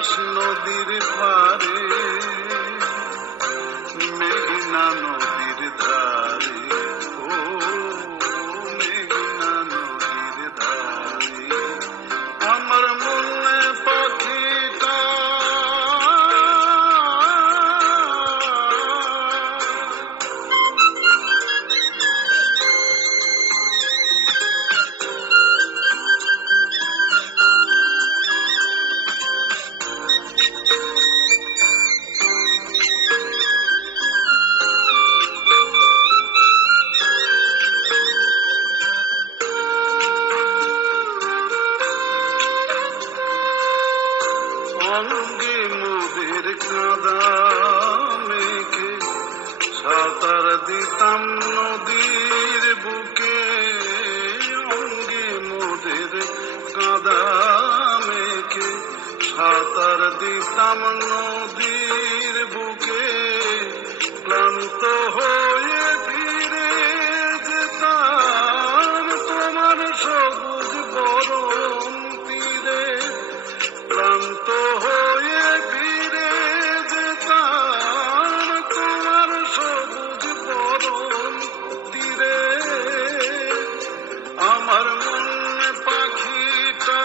তিতাস নদীর পারে, মেঘনা নদীর ধারে, ও মেঘনা নদীর ধারে আমার মনে পাখিটা অঙ্গে মোদের কাঁদা মেঘে সাঁতার দিতাম নদীর বুকে, অঙ্গে মোদের কাঁদা মেঘে সাঁতার দিতাম নদীর বুকে, ক্লান্ত হয়ে ফিরে যেতাম তোমার সবুজ বরণ তীরে, ক্লান্ত হয়ে ফিরে যেতাম তোমার সবুজ বরণ তীরে, আমার মনে পাখিটা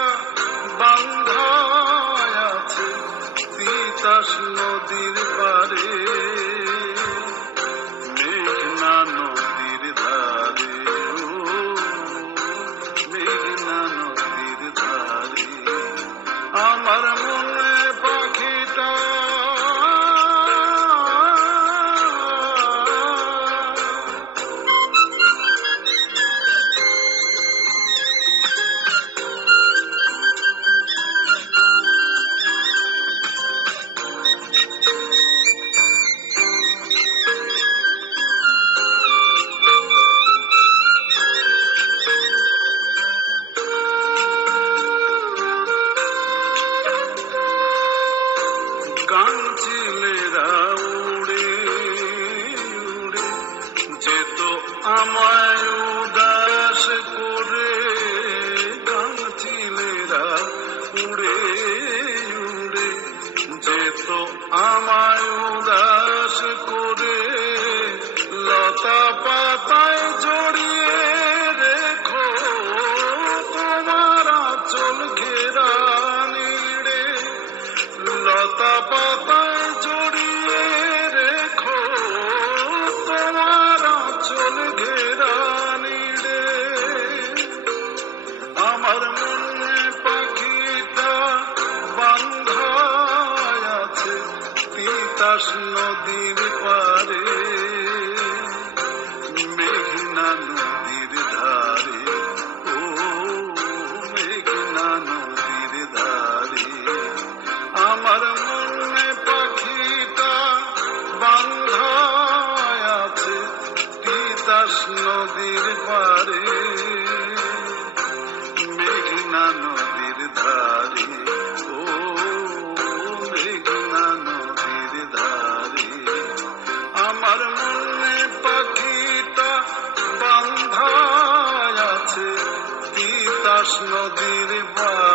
বান্ধা আছে তিতাস নদীর পারে, মেঘনা নদীর ধারে, ও মেঘনা নদীর ধারে আমার মনে পাখিটা কাঞ্চিলেরা উড়ে উড়ে যেত আমায় উদাস করে, কাঞ্চিলেরা উড়ে উড়ে যেত আমায় উদাস করে, লতা পাতায় জড়িয়ে রেখো তোমার আঁচল ঘেরা নিড়ে, লতা পাতায় জড়িয়ে রেখো তোমার আঁচল ঘেরা নিড়ে, আমার মনে পাখিটা বান্ধা আছে তিতাস নদীর পারে, মেঘনা নদীর ধারে, ও মেঘনা নদীর ধারে আমার মনে পাখিটা বান্ধা আছে তিতাস নদীর পারে, মেঘনা নদীর ধারে, ও মেঘনা নদীর ধারে আমার মনে পাখিটা বান্ধা আছে তিতাস নদীর পারে।